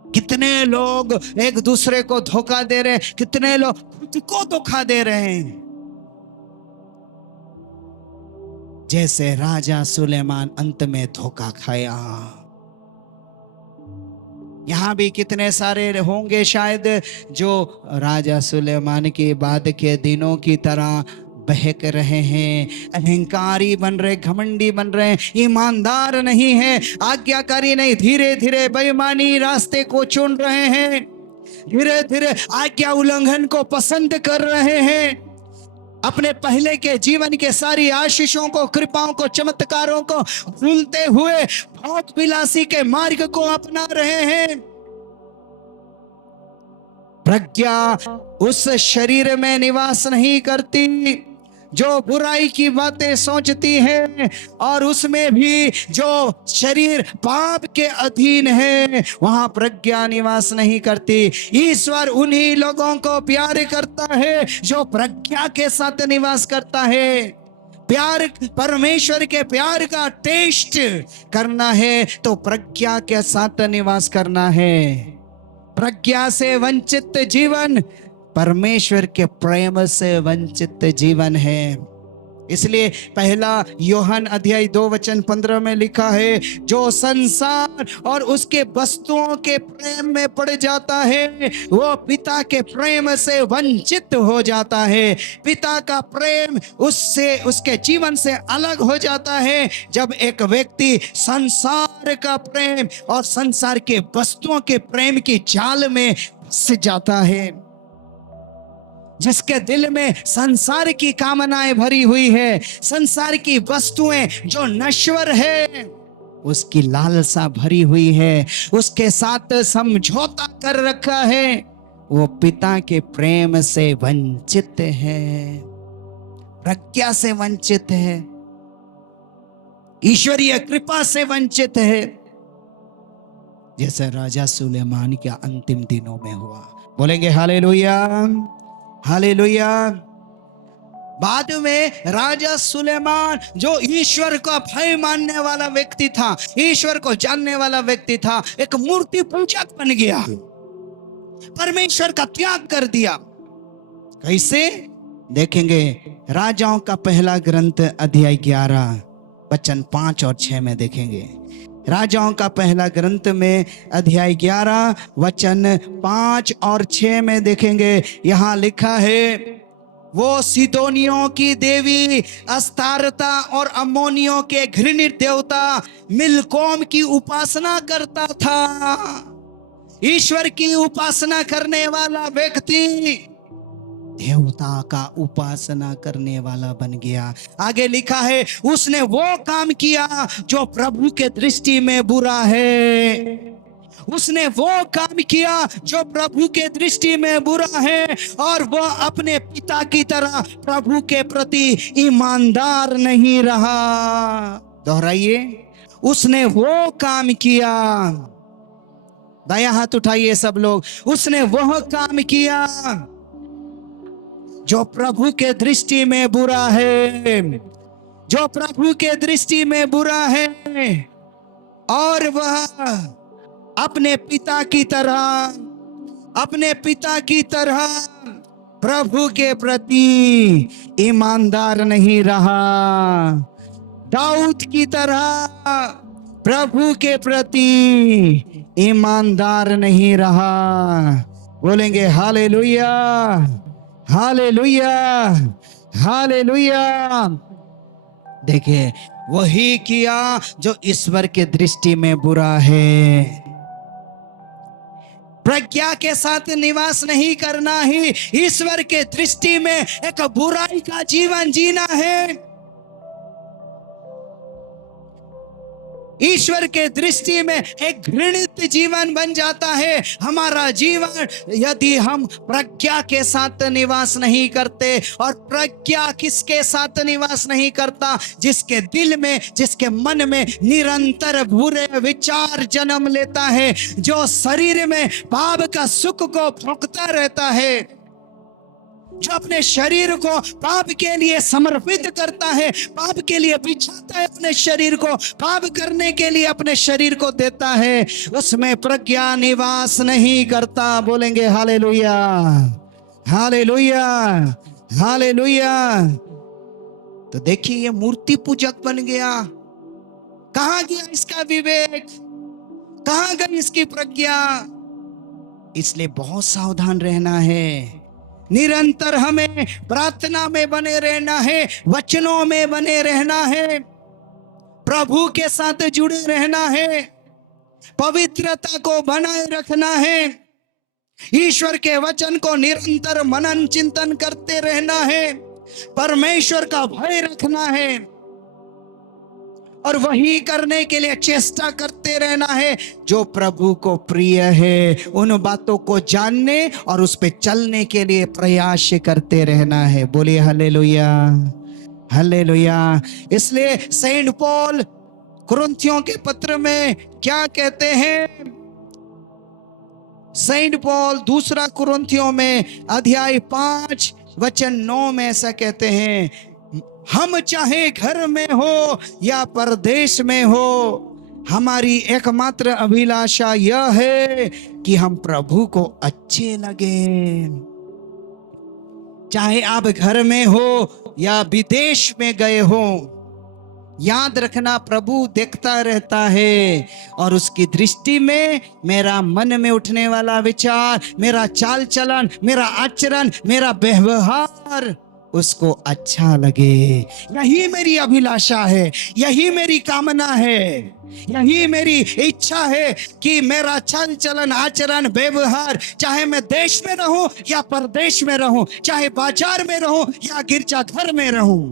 कितने लोग एक दूसरे को धोखा दे रहे हैं, कितने लोग खुद को धोखा दे रहे हैं। जैसे राजा सुलेमान अंत में धोखा खाया। यहां भी कितने सारे होंगे शायद जो राजा सुलेमान के बाद के दिनों की तरह बहक रहे हैं, अहंकारी बन रहे, घमंडी बन रहे, ईमानदार नहीं है, आज्ञाकारी नहीं, धीरे धीरे बेईमानी रास्ते को चुन रहे हैं, धीरे धीरे आज्ञा उल्लंघन को पसंद कर रहे हैं, अपने पहले के जीवन के सारी आशीषों को, कृपाओं को, चमत्कारों को भूलते हुए भोग विलासी के मार्ग को अपना रहे हैं। प्रज्ञा उस शरीर में निवास नहीं करती जो बुराई की बातें सोचती है, और उसमें भी जो शरीर पाप के अधीन है वहां प्रज्ञा निवास नहीं करती। ईश्वर उन्हीं लोगों को प्यार करता है जो प्रज्ञा के साथ निवास करता है। प्यार, परमेश्वर के प्यार का टेस्ट करना है तो प्रज्ञा के साथ निवास करना है। प्रज्ञा से वंचित जीवन परमेश्वर के प्रेम से वंचित जीवन है। इसलिए पहला यूहन्ना अध्याय 2:15 में लिखा है, जो संसार और उसके वस्तुओं के प्रेम में पड़ जाता है वो पिता के प्रेम से वंचित हो जाता है। पिता का प्रेम उससे, उसके जीवन से अलग हो जाता है जब एक व्यक्ति संसार का प्रेम और संसार के वस्तुओं के प्रेम की जाल में फंस जाता है। जिसके दिल में संसार की कामनाएं भरी हुई है, संसार की वस्तुएं जो नश्वर है उसकी लालसा भरी हुई है, उसके साथ समझौता कर रखा है, वो पिता के प्रेम से वंचित है, प्रज्ञा से वंचित है, ईश्वरीय कृपा से वंचित है, जैसे राजा सुलेमान के अंतिम दिनों में हुआ। बोलेंगे हालेलुया, हालेलुया। बाद में राजा सुलेमान जो ईश्वर का भय मानने वाला व्यक्ति था, ईश्वर को जानने वाला व्यक्ति था, एक मूर्ति पूजक बन गया, परमेश्वर का त्याग कर दिया। कैसे देखेंगे? राजाओं का पहला ग्रंथ अध्याय 11 वचन 5 और 6 में देखेंगे। राजाओं का पहला ग्रंथ में अध्याय 11 वचन 5 और 6 में देखेंगे। यहां लिखा है, वो सीदोनियों की देवी अस्तारता और अम्मोनियों के घृणित देवता मिलकोम की उपासना करता था। ईश्वर की उपासना करने वाला व्यक्ति देवता का उपासना करने वाला बन गया। आगे लिखा है, उसने वो काम किया जो प्रभु के दृष्टि में बुरा है। उसने वो काम किया जो प्रभु के दृष्टि में बुरा है, और वो अपने पिता की तरह प्रभु के प्रति ईमानदार नहीं रहा। दोहराइए, उसने वो काम किया। दाया हाथ उठाइए सब लोग। उसने वो काम किया जो प्रभु के दृष्टि में बुरा है, जो प्रभु के दृष्टि में बुरा है, और वह अपने पिता की तरह, अपने पिता की तरह प्रभु के प्रति ईमानदार नहीं रहा। दाऊद की तरह प्रभु के प्रति ईमानदार नहीं रहा। बोलेंगे हालेलुया, हालेलुया, हालेलुया। देखिए, वही किया जो ईश्वर के दृष्टि में बुरा है। प्रज्ञा के साथ निवास नहीं करना ही ईश्वर के दृष्टि में एक बुराई का जीवन जीना है। ईश्वर के दृष्टि में एक घृणित जीवन बन जाता है हमारा जीवन, यदि हम प्रज्ञा के साथ निवास नहीं करते। और प्रज्ञा किसके साथ निवास नहीं करता? जिसके दिल में, जिसके मन में निरंतर बुरे विचार जन्म लेता है, जो शरीर में पाप का सुख को भोगता रहता है, जो अपने शरीर को पाप के लिए समर्पित करता है, पाप के लिए बिछाता है, अपने शरीर को पाप करने के लिए अपने शरीर को देता है, उसमें प्रज्ञा निवास नहीं करता। बोलेंगे हालेलुया, हालेलुया, हालेलुया। तो देखिए, ये मूर्ति पूजक बन गया। कहां गया इसका विवेक? कहां गई इसकी प्रज्ञा? इसलिए बहुत सावधान रहना है। निरंतर हमें प्रार्थना में बने रहना है, वचनों में बने रहना है, प्रभु के साथ जुड़े रहना है, पवित्रता को बनाए रखना है, ईश्वर के वचन को निरंतर मनन चिंतन करते रहना है, परमेश्वर का भय रखना है और वही करने के लिए चेष्टा करते रहना है जो प्रभु को प्रिय है। उन बातों को जानने और उस पे चलने के लिए प्रयास करते रहना है। बोलिए हालेलुया, हालेलुया। इसलिए सेंट पॉल कुरिन्थियों के पत्र में क्या कहते हैं? सेंट पॉल दूसरा कुरिन्थियों में अध्याय 5 वचन 9 में ऐसा कहते हैं, हम चाहे घर में हो या परदेश में हो, हमारी एकमात्र अभिलाषा यह है कि हम प्रभु को अच्छे लगे। चाहे आप घर में हो या विदेश में गए हो, याद रखना प्रभु देखता रहता है और उसकी दृष्टि में मेरा मन में उठने वाला विचार, मेरा चाल चलन, मेरा आचरण, मेरा व्यवहार उसको अच्छा लगे। यही मेरी अभिलाषा है, यही मेरी कामना है, यही मेरी इच्छा है कि मेरा चल चलन, आचरण, व्यवहार, चाहे मैं देश में रहूं या परदेश में रहूं, चाहे बाजार में रहूं या गिरजाघर में रहूं,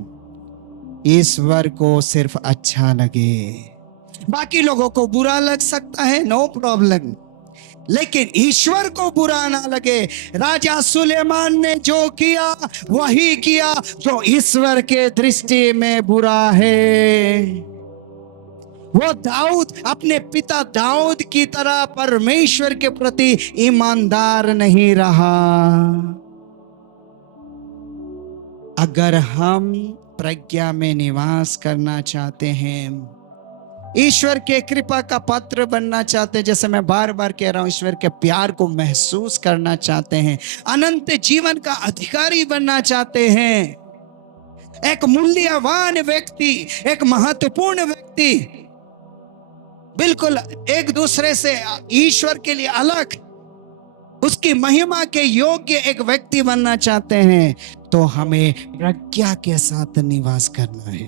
ईश्वर को सिर्फ अच्छा लगे। बाकी लोगों को बुरा लग सकता है, नो प्रॉब्लम, लेकिन ईश्वर को बुरा ना लगे। राजा सुलेमान ने जो किया वही किया जो ईश्वर के दृष्टि में बुरा है। वो दाऊद अपने पिता दाऊद की तरह परमेश्वर के प्रति ईमानदार नहीं रहा। अगर हम प्रज्ञा में निवास करना चाहते हैं, ईश्वर के कृपा का पात्र बनना चाहते हैं, जैसे मैं बार बार कह रहा हूं, ईश्वर के प्यार को महसूस करना चाहते हैं, अनंत जीवन का अधिकारी बनना चाहते हैं, एक मूल्यवान व्यक्ति, एक महत्वपूर्ण व्यक्ति, बिल्कुल एक दूसरे से ईश्वर के लिए अलग, उसकी महिमा के योग्य एक व्यक्ति बनना चाहते हैं, तो हमें प्रज्ञा के साथ निवास करना है।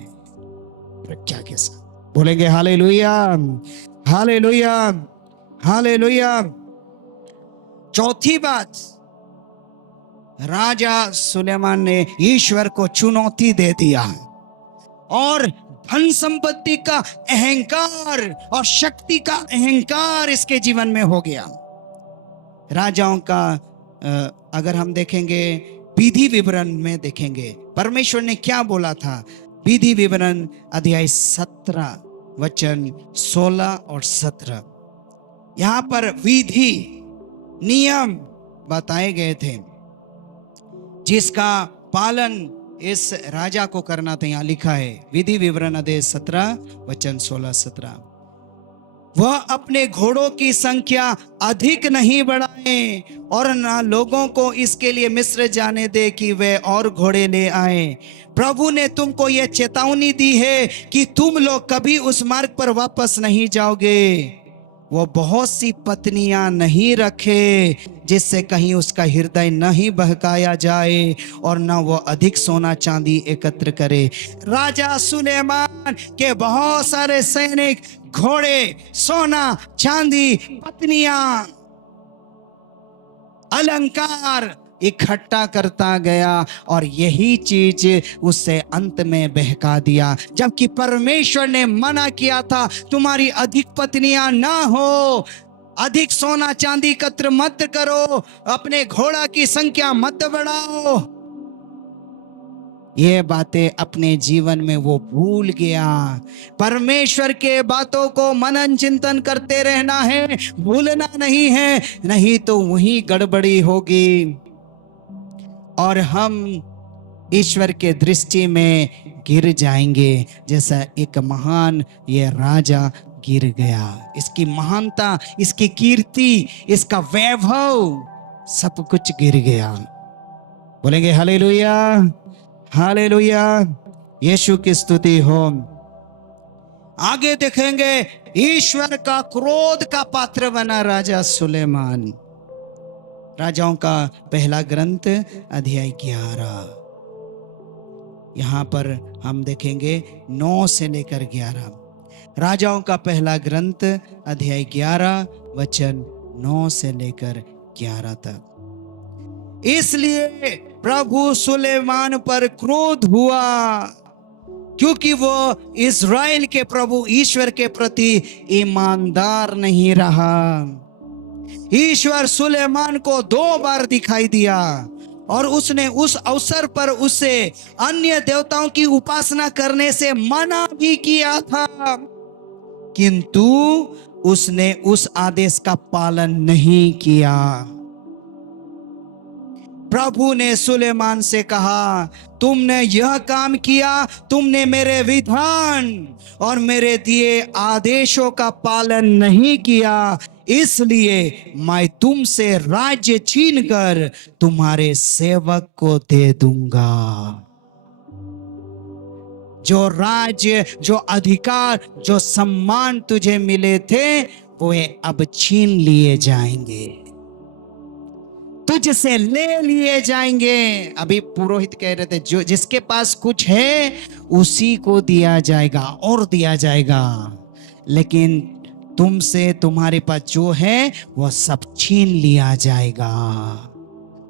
प्रज्ञा के साथ। बोलेंगे हालेलुया, हालेलुया, हालेलुया। चौथी बात, राजा सुलेमान ने ईश्वर को चुनौती दे दिया और धन संपत्ति का अहंकार और शक्ति का अहंकार इसके जीवन में हो गया। राजाओं का अगर हम देखेंगे, विधि विवरण में देखेंगे परमेश्वर ने क्या बोला था। विधि विवरण अध्याय 17 वचन 16 और 17, यहां पर विधि नियम बताए गए थे जिसका पालन इस राजा को करना था। यहां लिखा है विधि विवरण अध्याय 17 वचन 16-17, वह अपने घोड़ों की संख्या अधिक नहीं बढ़ाए और ना लोगों को इसके लिए मिस्र जाने दे कि वे और घोड़े ले आए। प्रभु ने तुमको यह चेतावनी दी है कि तुम लोग कभी उस मार्ग पर वापस नहीं जाओगे। वो बहुत सी पत्नियां नहीं रखे जिससे कहीं उसका हृदय नहीं बहकाया जाए और न वो अधिक सोना चांदी एकत्र करे। राजा सुलेमान के बहुत सारे सैनिक, घोड़े, सोना चांदी, पत्नियां, अलंकार इकट्ठा करता गया और यही चीज उससे अंत में बहका दिया। जबकि परमेश्वर ने मना किया था तुम्हारी अधिक पत्नियां ना हो, अधिक सोना चांदी एकत्र मत करो, अपने घोड़ा की संख्या मत बढ़ाओ। ये बातें अपने जीवन में वो भूल गया। परमेश्वर के बातों को मनन चिंतन करते रहना है, भूलना नहीं है, नहीं तो वही गड़बड़ी होगी और हम ईश्वर के दृष्टि में गिर जाएंगे जैसा एक महान ये राजा गिर गया। इसकी महानता, इसकी कीर्ति, इसका वैभव सब कुछ गिर गया। बोलेंगे हालेलुया, हालेलुया, यीशु की स्तुति हो। आगे देखेंगे ईश्वर का क्रोध का पात्र बना राजा सुलेमान। राजाओं का पहला ग्रंथ अध्याय 11, यहां पर हम देखेंगे 9 से लेकर 11। राजाओं का पहला ग्रंथ अध्याय 11 वचन 9 से लेकर 11 तक। इसलिए प्रभु सुलेमान पर क्रोध हुआ क्योंकि वो इस्राएल के प्रभु ईश्वर के प्रति ईमानदार नहीं रहा। ईश्वर सुलेमान को 2 बार दिखाई दिया और उसने उस अवसर पर उसे अन्य देवताओं की उपासना करने से मना भी किया था, किंतु उसने उस आदेश का पालन नहीं किया। प्रभु ने सुलेमान से कहा, तुमने यह काम किया, तुमने मेरे विधान और मेरे दिए आदेशों का पालन नहीं किया, इसलिए मैं तुमसे राज्य छीनकर तुम्हारे सेवक को दे दूंगा। जो राज्य, जो अधिकार, जो सम्मान तुझे मिले थे वो अब छीन लिए जाएंगे, तुझसे ले लिए जाएंगे। अभी पुरोहित कह रहे थे जो जिसके पास कुछ है उसी को दिया जाएगा और दिया जाएगा, लेकिन तुमसे, तुम्हारे पास जो है वो सब छीन लिया जाएगा।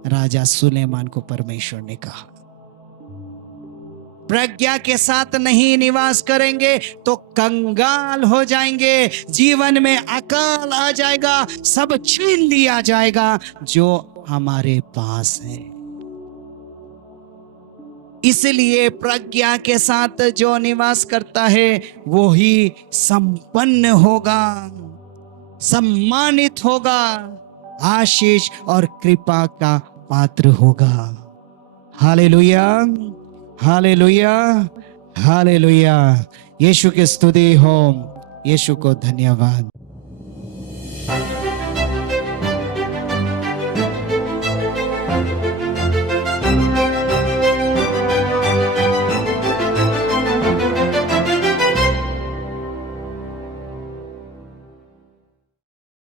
राजा सुलेमान को परमेश्वर ने कहा, प्रज्ञा के साथ नहीं निवास करेंगे तो कंगाल हो जाएंगे, जीवन में अकाल आ जाएगा, सब छीन लिया जाएगा जो हमारे पास है। इसलिए प्रज्ञा के साथ जो निवास करता है वो ही संपन्न होगा, सम्मानित होगा, आशीष और कृपा का पात्र होगा। Hallelujah, hallelujah, hallelujah. यीशु की स्तुति हो, यीशु को धन्यवाद।